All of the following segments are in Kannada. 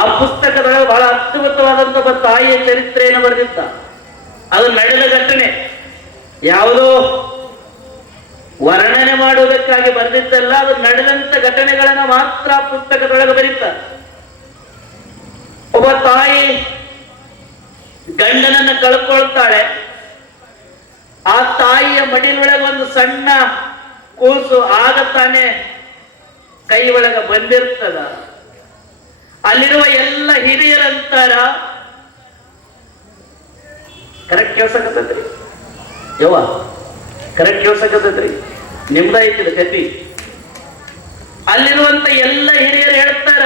ಆ ಪುಸ್ತಕದೊಳಗೆ ಬಹಳ ಅದ್ಭುತವಾದಂತ ಒಬ್ಬ ತಾಯಿಯ ಚರಿತ್ರೆಯನ್ನು ಬರೆದಿದ್ದ. ಅದು ನಡೆದ ಘಟನೆ, ಯಾವುದೋ ವರ್ಣನೆ ಮಾಡುವುದಕ್ಕಾಗಿ ಬರೆದಿದ್ದಲ್ಲ, ಅದು ನಡೆದಂತ ಘಟನೆಗಳನ್ನ ಮಾತ್ರ ಪುಸ್ತಕದೊಳಗೆ ಬರೀತ. ಒಬ್ಬ ತಾಯಿ ಗಂಡನನ್ನು ಕಳ್ಕೊಳ್ತಾಳೆ. ಆ ತಾಯಿಯ ಮಡಿಲೊಳಗೆ ಒಂದು ಸಣ್ಣ ಕೂಸು ಆಗ ತಾನೇ ಕೈ ಒಳಗ ಬಂದಿರ್ತದ. ಅಲ್ಲಿರುವ ಎಲ್ಲ ಹಿರಿಯರಂತಾರ, ಕರೆಕ್ಟ್ ಕೇಳ್ಸಕತ್ತೈತ್ರಿ ಯವ್ವ, ಕರೆಕ್ಟ್ ಕೇಳ್ಸಕತ್ತೈತ್ರಿ, ನಿಮ್ದೈತಿದ ಕತಿ. ಅಲ್ಲಿರುವಂತ ಎಲ್ಲ ಹಿರಿಯರು ಹೇಳ್ತಾರ,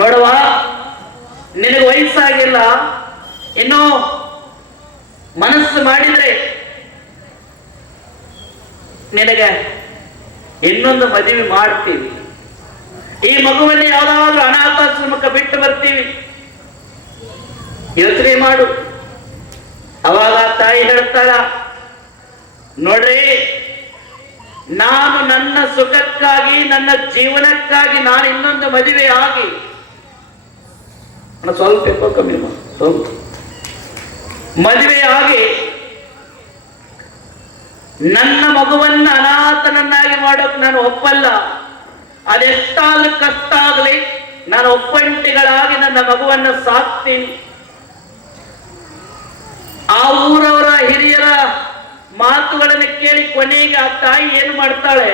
ನೋಡುವ ನಿನಗೆ ವಯಸ್ಸಾಗಿಲ್ಲ, ಇನ್ನು ಮನಸ್ಸು ಮಾಡಿದ್ರೆ ನಿನಗೆ ಇನ್ನೊಂದು ಮದುವೆ ಮಾಡ್ತೀವಿ, ಈ ಮಗುವನ್ನು ಯಾವ್ದಾದ್ರು ಅನಾಥಾಶ್ರಮಕ್ಕೆ ಬಿಟ್ಟು ಬರ್ತೀವಿ, ಯೋಚನೆ ಮಾಡು. ಅವಾಗ ತಾಯಿ ಹೇಳ್ತಾಳ, ನೋಡ್ರಿ, ನಾನು ನನ್ನ ಸುಖಕ್ಕಾಗಿ, ನನ್ನ ಜೀವನಕ್ಕಾಗಿ ನಾನು ಇನ್ನೊಂದು ಮದುವೆ ಆಗಿ, ಸ್ವಲ್ಪ ಕಮ್ಮಿ ಸ್ವಲ್ಪ ಮದುವೆ ಆಗಿ ನನ್ನ ಮಗುವನ್ನ ಅನಾಥನನ್ನಾಗಿ ಮಾಡೋಕ್ ನಾನು ಒಪ್ಪಲ್ಲ. ಅದೆಷ್ಟಾದ್ರೂ ಕಷ್ಟ ಆಗಲಿ, ನಾನು ಒಪ್ಪಂಟಿಗಳಾಗಿ ನನ್ನ ಮಗುವನ್ನ ಸಾಕ್ತೀನಿ. ಆ ಊರವರ ಹಿರಿಯರ ಮಾತುಗಳನ್ನು ಕೇಳಿ ಕೊನೆಗೆ ಆ ತಾಯಿ ಏನು ಮಾಡ್ತಾಳೆ,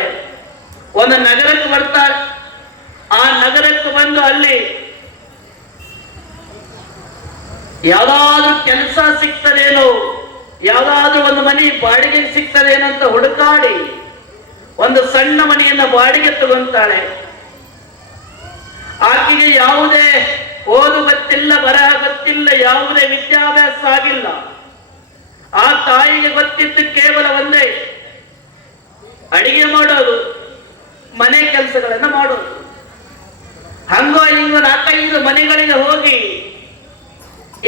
ಒಂದು ನಗರಕ್ಕೆ ಬರ್ತಾಳೆ. ಆ ನಗರಕ್ಕೆ ಬಂದು ಅಲ್ಲಿ ಯಾವ್ದಾದ್ರೂ ಕೆಲಸ ಸಿಗ್ತದೇನೋ, ಯಾವ್ದಾದ್ರೂ ಒಂದು ಮನೆ ಬಾಡಿಗೆ ಸಿಗ್ತದೇನೋ ಅಂತ ಹುಡುಕಾಡಿ ಒಂದು ಸಣ್ಣ ಮನೆಯನ್ನ ಬಾಡಿಗೆ ತಗೊಂತಾಳೆ. ಆಕೆಗೆ ಯಾವುದೇ ಓದು ಗೊತ್ತಿಲ್ಲ, ಬರಹ ಗೊತ್ತಿಲ್ಲ, ಯಾವುದೇ ವಿದ್ಯಾಭ್ಯಾಸ ಆಗಿಲ್ಲ. ಆ ತಾಯಿಗೆ ಗೊತ್ತಿದ್ದು ಕೇವಲ ಒಂದೇ, ಅಡಿಗೆ ಮಾಡೋದು, ಮನೆ ಕೆಲಸಗಳನ್ನ ಮಾಡೋದು. ಹಂಗೋ ಹಿಂಗೋ 4-5 ಮನೆಗಳಿಗೆ ಹೋಗಿ,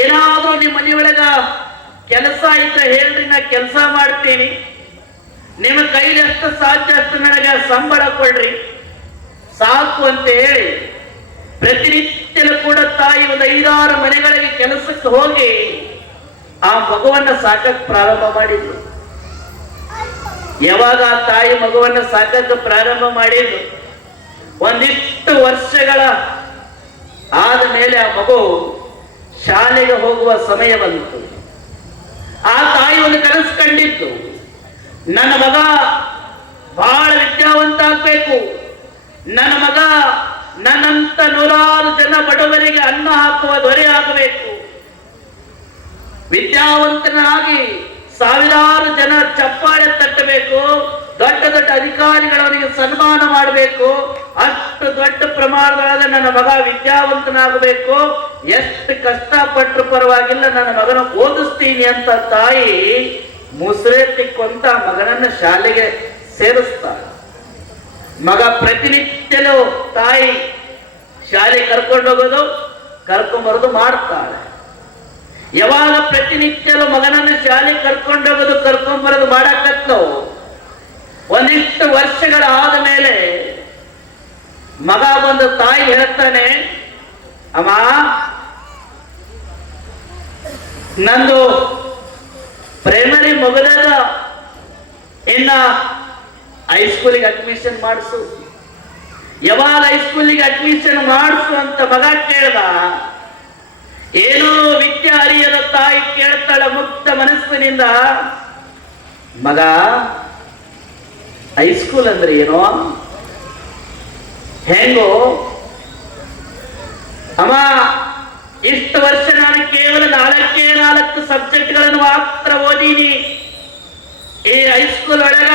ಏನಾದ್ರೂ ನಿಮ್ಮ ಮನೆಯೊಳಗ ಕೆಲಸ ಇದ್ರೆ ಹೇಳ್ರಿ, ನಾ ಕೆಲಸ ಮಾಡ್ತೀನಿ, ನಿಮ್ಮ ಕೈಲಿ ಎಷ್ಟು ಸಾಧ್ಯ ಅಷ್ಟು ನನಗೆ ಸಂಬಳ ಕೊಡ್ರಿ ಸಾಕು ಅಂತ ಹೇಳಿ ಪ್ರತಿನಿತ್ಯಲೂ ಕೂಡ ತಾಯಿ ಒಂದು 5-6 ಮನೆಗಳಿಗೆ ಕೆಲಸಕ್ಕೆ ಹೋಗಿ ಆ ಮಗುವನ್ನ ಸಾಕಕ್ಕೆ ಪ್ರಾರಂಭ ಮಾಡಿದ್ರು. ಯಾವಾಗ ಆ ತಾಯಿ ಮಗುವನ್ನ ಸಾಕಕ್ಕೆ ಪ್ರಾರಂಭ ಮಾಡಿದ್ರು, ಒಂದಿಷ್ಟು ವರ್ಷಗಳ ಆದ ಮೇಲೆ ಆ ಮಗು ಶಾಲೆಗೆ ಹೋಗುವ ಸಮಯ ಬಂತು. ಆ ತಾಯಿ ಒಂದು ಕನಸು ಕಂಡಿತ್ತು, ನನ್ನ ಮಗ ಬಹಳ ವಿದ್ಯಾವಂತ ಆಗ್ಬೇಕು, ನನ್ನ ಮಗ ನನ್ನಂತ 100 ಜನ ಬಡವರಿಗೆ ಅನ್ನ ಹಾಕುವ ದೊರೆ ಆಗಬೇಕು, ವಿದ್ಯಾವಂತನಾಗಿ 1000 ಜನ ಚಪ್ಪಾಳೆ ತಟ್ಟಬೇಕು, ದೊಡ್ಡ ದೊಡ್ಡ ಅಧಿಕಾರಿಗಳವರಿಗೆ ಸನ್ಮಾನ ಮಾಡಬೇಕು, ಅಷ್ಟು ದೊಡ್ಡ ಪ್ರಮಾಣದ ನನ್ನ ಮಗ ವಿದ್ಯಾವಂತನಾಗಬೇಕು, ಎಷ್ಟು ಕಷ್ಟಪಟ್ಟರು ಪರವಾಗಿಲ್ಲ ನನ್ನ ಮಗನ ಓದಿಸ್ತೀನಿ ಅಂತ ತಾಯಿ ಮುಸ್ರೆತ್ತಿಕೊಂತ ಮಗನನ್ನ ಶಾಲೆಗೆ ಸೇರಿಸ್ತಾಳೆ. ಮಗ ಪ್ರತಿನಿತ್ಯಲೂ ತಾಯಿ ಶಾಲೆ ಕರ್ಕೊಂಡೋಗೋದು ಕರ್ಕೊಂಬರೋದು ಮಾಡ್ತಾಳೆ. ಯಾವಾಗ ಪ್ರತಿನಿತ್ಯಲೂ ಮಗನನ್ನ ಶಾಲೆ ಕರ್ಕೊಂಡೋಗೋದು ಕರ್ಕೊಂಬರೋದು ಮಾಡಕತ್ತೋ, ಒಂದಿಷ್ಟು ವರ್ಷಗಳ ಆದ ಮೇಲೆ ಮಗ ಬಂದು ತಾಯಿ ಹೇಳ್ತಾನೆ, ಅಮ್ಮ ನಂದು ಪ್ರೈಮರಿ ಮುಗಿದಾಗ ಇನ್ನ ಹೈಸ್ಕೂಲಿಗೆ ಅಡ್ಮಿಷನ್ ಮಾಡಿಸು. ಯಾವಾಗ ಹೈಸ್ಕೂಲಿಗೆ ಅಡ್ಮಿಷನ್ ಮಾಡಿಸು ಅಂತ ಮಗ ಕೇಳ್ದ, ಏನೋ ವಿದ್ಯೆ ಅರಿಯದ ತಾಯಿ ಕೇಳ್ತಾಳ ಮುಕ್ತ ಮನಸ್ಸಿನಿಂದ, ಮಗ ಹೈಸ್ಕೂಲ್ ಅಂದ್ರೆ ಏನೋ, ಹೆಂಗೋ? ಅಮ್ಮ ಇಷ್ಟು ವರ್ಷ ನಾನು ಕೇವಲ 4 ಸಬ್ಜೆಕ್ಟ್ಗಳನ್ನು ಮಾತ್ರ ಓದೀನಿ. ಈ ಹೈಸ್ಕೂಲ್ ಒಳಗ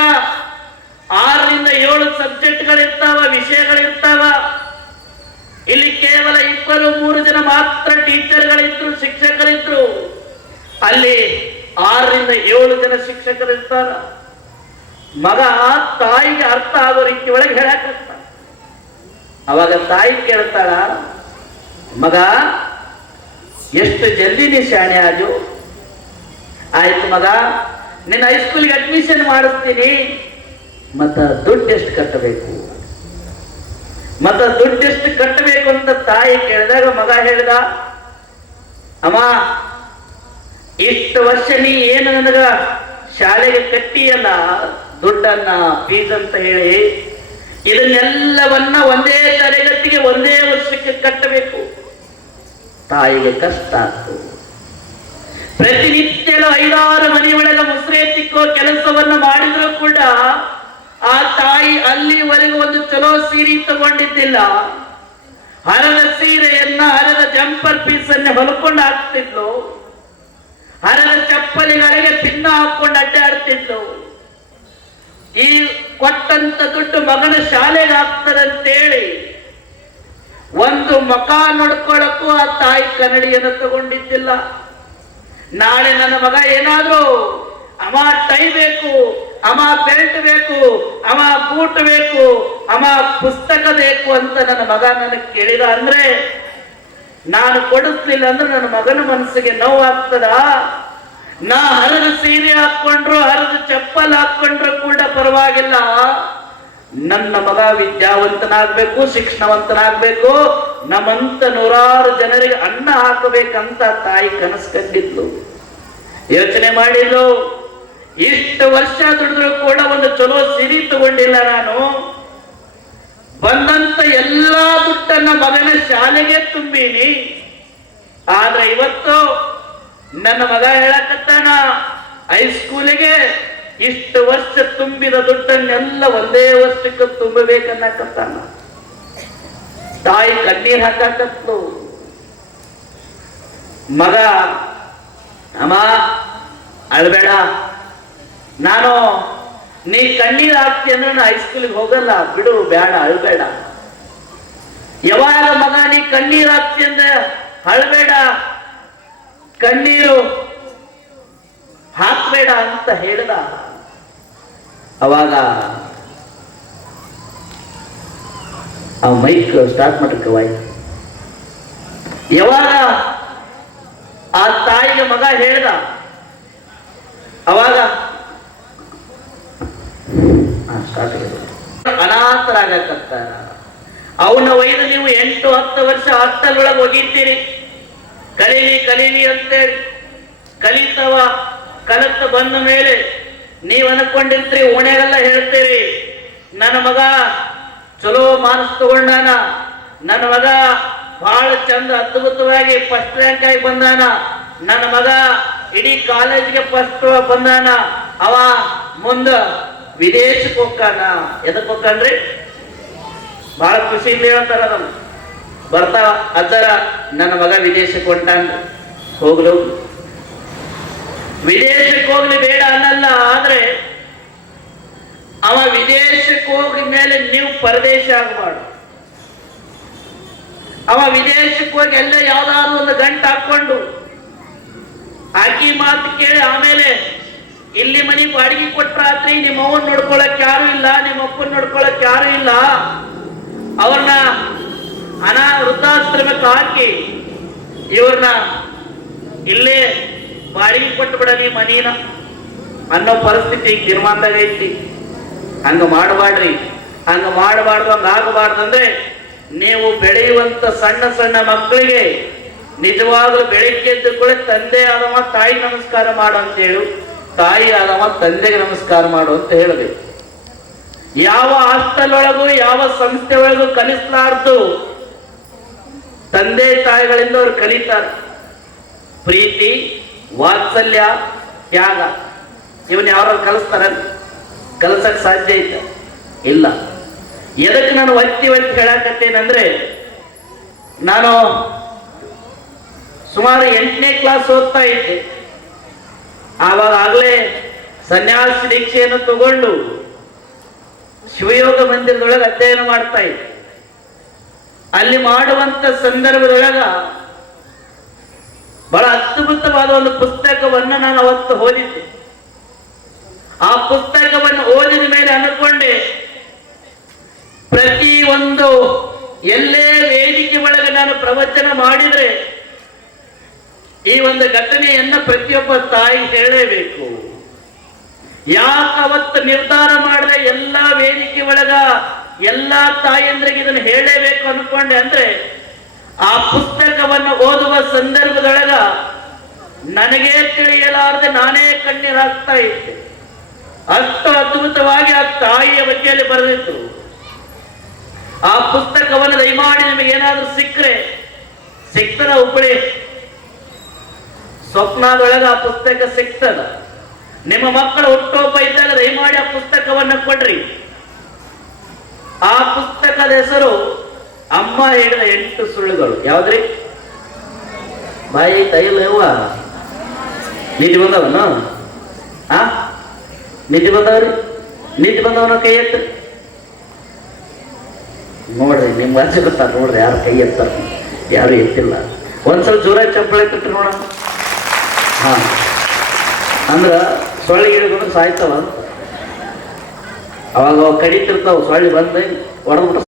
6ರಿಂದ 7 ಸಬ್ಜೆಕ್ಟ್ಗಳಿರ್ತಾವ, ವಿಷಯಗಳಿರ್ತಾವ. ಇಲ್ಲಿ ಕೇವಲ 2-3 ಜನ ಮಾತ್ರ ಟೀಚರ್ಗಳಿದ್ರು, ಶಿಕ್ಷಕರಿದ್ರು. ಅಲ್ಲಿ 6ರಿಂದ 7 ಜನ ಶಿಕ್ಷಕರಿರ್ತಾರ. ಮಗ ತಾಯಿಗೆ ಅರ್ಥ ಆಗೋ ರೀತಿ ಒಳಗೆ ಹೇಳಕತ್ತ. ಅವಾಗ ತಾಯಿ ಕೇಳ್ತಾಳ, ಮಗ ಎಷ್ಟು ಜಲ್ದಿ ನೀ ಶಾಣೆ ಆಜು, ಆಯ್ತು ಮಗ ನಿನ್ನ ಹೈಸ್ಕೂಲ್ಗೆ ಅಡ್ಮಿಷನ್ ಮಾಡಿಸ್ತೀನಿ, ಮತ್ತ ದುಡ್ಡು ಎಷ್ಟು ಕಟ್ಟಬೇಕು? ಮತ್ತ ದುಡ್ಡೆಷ್ಟು ಕಟ್ಟಬೇಕು ಅಂತ ತಾಯಿ ಕೇಳಿದಾಗ ಮಗ ಹೇಳ್ದ, ಅಮ್ಮ ಇಷ್ಟು ವರ್ಷ ನೀ ಏನು ನನಗ ಶಾಲೆಗೆ ಕಟ್ಟಿಯಲ್ಲ ದುಡ್ಡನ್ನ ಫೀಸ್ ಅಂತ ಹೇಳಿ, ಇದನ್ನೆಲ್ಲವನ್ನ ಒಂದೇ ತರಗತಿಗೆ ಒಂದೇ ವರ್ಷಕ್ಕೆ ಕಟ್ಟಬೇಕು. ತಾಯಿಗೆ ಕಷ್ಟ ಆಯ್ತು. ಪ್ರತಿನಿತ್ಯಲು 5-6 ಮನೆಯೊಳಗೆ ಮುಸ್ರೆ ತಿಕ್ಕೋ ಕೆಲಸವನ್ನು ಮಾಡಿದ್ರು ಕೂಡ ಆ ತಾಯಿ ಅಲ್ಲಿವರೆಗೂ ಒಂದು ಚಲೋ ಸೀರೆ ತಗೊಂಡಿದ್ದಿಲ್ಲ. ಹರದ ಸೀರೆಯನ್ನ, ಹರದ ಜಂಪರ್ ಪೀಸ್ ಅನ್ನ ಹೊಲ್ಕೊಂಡು ಹಾಕ್ತಿದ್ಲು. ಹರದ ಚಪ್ಪಲಿಗಳಿಗೆ ಪಿನ್ನ ಹಾಕೊಂಡು ಅಡ್ಡಾಡ್ತಿದ್ಲು. ಈ ಕೊಟ್ಟಂತ ದುಡ್ಡು ಮಗನ ಶಾಲೆಗೆ ಹಾಕ್ತಾರಂತೇಳಿ ಒಂದು ಮಕ ನೋಡ್ಕೊಳ್ಳಕ್ಕೂ ಆ ತಾಯಿ ಕನ್ನಡಿಯನ್ನು ತಗೊಂಡಿದ್ದಿಲ್ಲ. ನಾಳೆ ನನ್ನ ಮಗ ಏನಾದ್ರು ಅಮ್ಮ ಟೈ ಬೇಕು, ಅಮ್ಮ ಬೆಲ್ಟ್ ಬೇಕು, ಅಮ್ಮ ಬೂಟ್ ಬೇಕು, ಅಮ್ಮ ಪುಸ್ತಕ ಬೇಕು ಅಂತ ನನ್ನ ಮಗ ನನಗೆ ಕೇಳಿದ ಅಂದ್ರೆ, ನಾನು ಕೊಡಿಸ್ಲಿಲ್ಲ ಅಂದ್ರೆ ನನ್ನ ಮಗನ ಮನಸ್ಸಿಗೆ ನೋವಾಗ್ತದ. ನಾ ಹರಿದ ಸೀರೆ ಹಾಕೊಂಡ್ರು, ಹರಿದ ಚಪ್ಪಲ್ ಹಾಕೊಂಡ್ರು ಕೂಡ ಪರವಾಗಿಲ್ಲ, ನನ್ನ ಮಗ ವಿದ್ಯಾವಂತನಾಗ್ಬೇಕು, ಶಿಕ್ಷಣವಂತನಾಗ್ಬೇಕು, ನಮ್ಮಂತ 100 ಜನರಿಗೆ ಅನ್ನ ಹಾಕಬೇಕಂತ ತಾಯಿ ಕನಸು ಕಂಡಿದ್ಲು. ಯೋಚನೆ ಮಾಡಿದ್ಲು, ಇಷ್ಟು ವರ್ಷ ದುಡಿದ್ರು ಕೂಡ ಒಂದು ಚಲೋ ಸಿರಿ ತಗೊಂಡಿಲ್ಲ ನಾನು. ಬಂದಂತ ಎಲ್ಲಾ ದುಡ್ಡನ್ನ ಮಗನ ಶಾಲೆಗೆ ತುಂಬೀನಿ. ಆದ್ರೆ ಇವತ್ತು ನನ್ನ ಮಗ ಹೇಳಕತ್ತಾನ, ಹೈಸ್ಕೂಲಿಗೆ ಇಷ್ಟು ವರ್ಷ ತುಂಬಿದ ದುಡ್ಡನ್ನೆಲ್ಲ ಒಂದೇ ವರ್ಷಕ್ಕೆ ತುಂಬಬೇಕನ್ನಕತ್ತಾನ. ತಾಯಿ ಕಣ್ಣೀರ್ ಹಾಕಕತ್ಲು. ಮಗ, ಅಮ್ಮ ಅಳ್ಬೇಡ, ನಾನು ನೀ ಕಣ್ಣೀರ್ ಹಾಕ್ತಿ ಅಂದ್ರೆ ನಾನು ಹೈಸ್ಕೂಲಿಗೆ ಹೋಗಲ್ಲ, ಬಿಡು, ಬೇಡ, ಅಳ್ಬೇಡ. ಯಾವಾಗ ಮಗ ನೀ ಕಣ್ಣೀರ್ ಹಾಕ್ತಿ ಅಂದ್ರೆ ಅಳ್ಬೇಡ, ಕಣ್ಣೀರು ಹಾಕ್ಬೇಡ ಅಂತ ಹೇಳ್ದ. ಅವಾಗ ಆ ಮೈಕ್ ಸ್ಟಾರ್ಟ್ ಮಾಡಕ್ಕವಾಯ್ತು. ಯಾವಾಗ ಆ ತಾಯಿಗೆ ಮಗ ಹೇಳ್ದ, ಅವಾಗ ಅನಾಥರಾಗಕತ್ತಾರ. ಅವನ ಒಯ್ದು ನೀವು 8-10 ವರ್ಷ ಹಾಸ್ಟೆಲ್ ಒಳಗೆ ಹೋಗಿದ್ದೀರಿ, ಕಲೀಲಿ ಕಲೀಲಿ ಅಂತೇಳಿ. ಕಲಿತವ ಕಲತ ಬಂದ ಮೇಲೆ ನೀವು ಅನ್ಕೊಂಡಿರ್ತೀರಿ, ಓಣ್ಯಾಗೆಲ್ಲ ಹೇಳ್ತೀರಿ, ನನ್ನ ಮಗ ಚಲೋ ಮಾರ್ಕ್ಸ್ ತಗೊಂಡಾನ, ನನ್ನ ಮಗ ಬಹಳ ಚಂದ ಅದ್ಭುತವಾಗಿ ಫಸ್ಟ್ ರ್ಯಾಂಕ್ ಆಗಿ ಬಂದಾನ, ನನ್ನ ಮಗ ಇಡೀ ಕಾಲೇಜ್ಗೆ ಫಸ್ಟ್ ಬಂದಾನ, ಅವ ಮುಂದ ವಿದೇಶಕ್ಕೆ ಹೋಗ್ತಾನ. ಎದಕ್ ಹೋಗ್ತಾನ್ರಿ? ಬಹಳ ಖುಷಿಯಿಂದ ಹೇಳ್ತಾರ, ಅದನ್ನು ಬರ್ತಾವ ಅದರ ನನ್ನ ಮಗ ವಿದೇಶಕ್ಕೆ ಹೊಂಟಾನ, ಹೋಗ್ಲು. ವಿದೇಶಕ್ಕೆ ಹೋಗ್ಲಿ ಬೇಡ ಅನ್ನಲ್ಲ, ಆದ್ರೆ ಅವ ವಿದೇಶಕ್ಕೆ ಹೋಗಿ ಮೇಲೆ ನೀವು ಪರದೇಶ ಆಗಬಾರ್ದು. ಅವ ವಿದೇಶಕ್ಕೆ ಹೋಗಿ ಎಲ್ಲ ಯಾವ್ದಾದ್ರು ಒಂದು ಗಂಟು ಹಾಕೊಂಡು ಆಕಿ ಮಾತು ಕೇಳಿ ಆಮೇಲೆ ಇಲ್ಲಿ ಮನಿ ಬಾಡಿಗೆ ಕೊಟ್ರಾತ್ರಿ, ನಿಮ್ಮ ಅವನ್ ನೋಡ್ಕೊಳಕ್ ಯಾರು ಇಲ್ಲ, ನಿಮ್ಮ ಅಪ್ಪನ್ ನೋಡ್ಕೊಳಕ್ ಯಾರು ಇಲ್ಲ, ಅವ್ರನ್ನ ವೃದ್ಧಾಶ್ರಮಕ್ಕೆ ಹಾಕಿ ಇವ್ರನ್ನ ಇಲ್ಲೇ ಬಾಡಿಗೆ ಕೊಟ್ಟು ಬಿಡ ನೀ ಮನೀನ ಅನ್ನೋ ಪರಿಸ್ಥಿತಿ ಈಗ ನಿರ್ಮಾಣದಾಗ ಐತಿ. ಹಂಗ ಮಾಡಬಾಡ್ರಿ, ಹಂಗ ಮಾಡಬಾರ್ದು, ಹಂಗ ಆಗಬಾರ್ದಂದ್ರೆ ನೀವು ಬೆಳೆಯುವಂತ ಸಣ್ಣ ಸಣ್ಣ ಮಕ್ಕಳಿಗೆ ನಿಜವಾಗ್ಲೂ ಬೆಳಿಗ್ಗೆ ಎದ್ದು ಕೂಡ ತಂದೆ ಆದವ ತಾಯಿ ನಮಸ್ಕಾರ ಮಾಡು ಅಂತ ಹೇಳು, ತಾಯಿ ಆದವ ತಂದೆಗೆ ನಮಸ್ಕಾರ ಮಾಡು ಅಂತ ಹೇಳಬೇಕು. ಯಾವ ಹಾಸ್ಟೆಲ್ ಒಳಗೂ ಯಾವ ಸಂಸ್ಥೆ ಒಳಗೂ ಕಲಿಸಲಾರ್ದು ತಂದೆ ತಾಯಿಗಳಿಂದ ಅವ್ರು ಕಲಿತಾರೆ. ಪ್ರೀತಿ, ವಾತ್ಸಲ್ಯ, ತ್ಯಾಗ ಇವನ್ ಯಾರು ಕಲಿಸ್ತಾರ? ಕಲಿಸಕ್ ಸಾಧ್ಯ ಐತ? ಇಲ್ಲ. ಎದಕ್ಕೆ ನಾನು ಒತ್ತಿ ಹೇಳಕತ್ತೇನಂದ್ರೆ, ನಾನು ಸುಮಾರು 8ನೇ ಕ್ಲಾಸ್ ಓದ್ತಾ ಇದ್ದೆ. ಆವಾಗಲೇ ಸನ್ಯಾಸ ದೀಕ್ಷೆಯನ್ನು ತಗೊಂಡು ಶಿವಯೋಗ ಮಂದಿರದೊಳಗೆ ಅಧ್ಯಯನ ಮಾಡ್ತಾ ಇದ್ದೆ. ಅಲ್ಲಿ ಮಾಡುವಂತ ಸಂದರ್ಭದೊಳಗ ಬಹಳ ಅದ್ಭುತವಾದ ಒಂದು ಪುಸ್ತಕವನ್ನು ನಾನು ಅವತ್ತು ಓದಿದ್ದೆ. ಆ ಪುಸ್ತಕವನ್ನು ಓದಿದ ಮೇಲೆ ಅನ್ಕೊಂಡೆ, ಪ್ರತಿ ಒಂದು ಎಲ್ಲೇ ವೇದಿಕೆ ಒಳಗೆ ನಾನು ಪ್ರವಚನ ಮಾಡಿದ್ರೆ ಈ ಒಂದು ಘಟನೆಯನ್ನ ಪ್ರತಿಯೊಬ್ಬ ತಾಯಿ ಹೇಳಲೇಬೇಕು. ಯಾಕೆ ಅವತ್ತು ನಿರ್ಧಾರ ಮಾಡಿದ್ರೆ ಎಲ್ಲಾ ವೇದಿಕೆ ಒಳಗ ಎಲ್ಲಾ ತಾಯಂದ್ರಿಗೆ ಇದನ್ನು ಹೇಳಲೇಬೇಕು ಅನ್ಕೊಂಡೆ. ಅಂದ್ರೆ ಆ ಪುಸ್ತಕವನ್ನು ಓದುವ ಸಂದರ್ಭದೊಳಗ ನನಗೇ ತಿಳಿಯಲಾರದೆ ನಾನೇ ಕಣ್ಣೀರು ಹಾಕ್ತಾ ಇದ್ದೆ. ಅಷ್ಟು ಅದ್ಭುತವಾಗಿ ಆ ತಾಯಿಯ ಬಗ್ಗೆಯಲ್ಲಿ ಬರೆದಿತ್ತು. ಆ ಪುಸ್ತಕವನ್ನು ದಯಮಾಡಿ ನಿಮಗೆ ಏನಾದ್ರೂ ಸಿಗ್ತದ ಹುಬ್ಬಳ್ಳಿ ಸ್ವಪ್ನದೊಳಗ ಆ ಪುಸ್ತಕ ಸಿಗ್ತದ. ನಿಮ್ಮ ಮಕ್ಕಳು ಹುಟ್ಟುಹಬ್ಬ ಇದ್ದಾಗ ದಯಮಾಡಿ ಆ ಪುಸ್ತಕವನ್ನು ಕೊಡ್ರಿ. ಆ ಪುಸ್ತಕದ ಹೆಸರು ಅಮ್ಮ ಹೇಳಿದ 8 ಸುಳ್ಳುಗಳು. ಯಾವ್ದ್ರಿ? ಬಾಯಿ ತೈಲವ ನಿಧಿ ಬಂದವನು ನಿಧಿ ಬಂದವ್ರಿ, ನಿಧಿ ಬಂದವನ ಕೈ ಎತ್ತ ನೋಡ್ರಿ. ನಿಮ್ ವಾಚ ಗೊತ್ತಾ ನೋಡ್ರಿ, ಯಾರು ಕೈ ಎತ್ತಾರ ಯಾರು ಎತ್ತಿಲ್ಲ. ಒಂದ್ಸಲ ಜೋರ ಚಪ್ಪಳೆ ಕಟ್ಟಿ ನೋಡ. ಹಾ, ಅಂದ್ರ ಸೊಳ್ಳೆ ಗಿಡಗಳು ಸಾಯ್ತಾವ ಅಂತ. ಅವಾಗ ಕಡಿತಿರ್ತಾವ. ಸೊಳ್ಳೆ ಬಂದ ಹೊಡೆದ್ಬಿಟ್ಟು